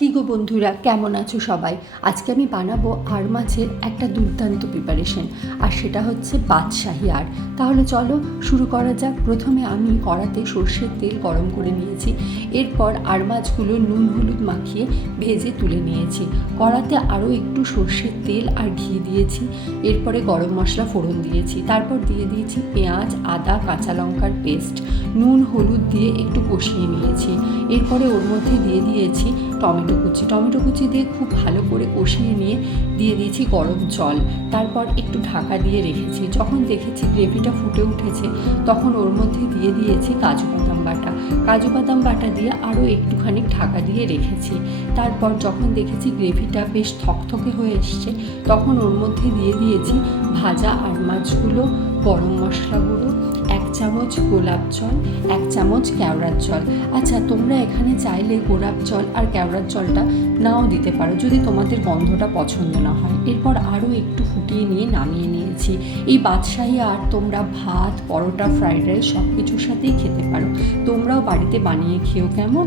কী গো বন্ধুরা, কেমন আছো সবাই? আজকে আমি বানাবো আর মাছের একটা দুর্দান্ত প্রিপারেশন, আর সেটা হচ্ছে বাদশাহী আর। তাহলে চলো শুরু করা যাক। প্রথমে আমি কড়াতে সর্ষের তেল গরম করে নিয়েছি। এরপর আর মাছগুলো নুন হলুদ মাখিয়ে ভেজে তুলে নিয়েছি। কড়াতে আরও একটু সর্ষের তেল আর ঘি দিয়েছি। এরপরে গরম মশলা ফোড়ন দিয়েছি। তারপর দিয়ে দিয়েছি পেঁয়াজ, আদা, কাঁচা লঙ্কার পেস্ট, নুন হলুদ দিয়ে একটু কষিয়ে নিয়েছি। এরপরে ওর মধ্যে দিয়ে দিয়েছি টমেটো কুচি দিয়ে খুব ভালো করে কষিয়ে নিয়ে দিয়ে দিয়েছি গরম জল। তারপর একটু ঢাকা দিয়ে রেখেছি। যখন দেখেছি গ্রেভিটা ফুটে উঠেছে, তখন ওর মধ্যে দিয়ে দিয়েছি কাজু বাদাম বাটা দিয়ে আরও একটুখানি ঢাকা দিয়ে রেখেছি। তারপর যখন দেখেছি গ্রেভিটা বেশ থকথকে হয়ে এসছে, তখন ওর মধ্যে দিয়ে দিয়েছি ভাজা আর মাছগুলো, গরম মশলা গুঁড়ো, 1 চামচ গোলাপ জল, 1 চামচ কেওড়ার জল। আচ্ছা, তোমরা এখানে চাইলে গোলাপ জল আর কেওড়ার জলটা নাও দিতে পারো যদি তোমাদের গন্ধটা পছন্দ না হয়। এরপর আরও একটু ফুটিয়ে নিয়ে নামিয়ে নিয়েছি। এই বাদশাহী আর তোমরা ভাত, পরোটা, ফ্রাইড রাইস সব কিছুর সাথেই খেতে পারো। তোমরাও বাড়িতে বানিয়ে খেও কেমন।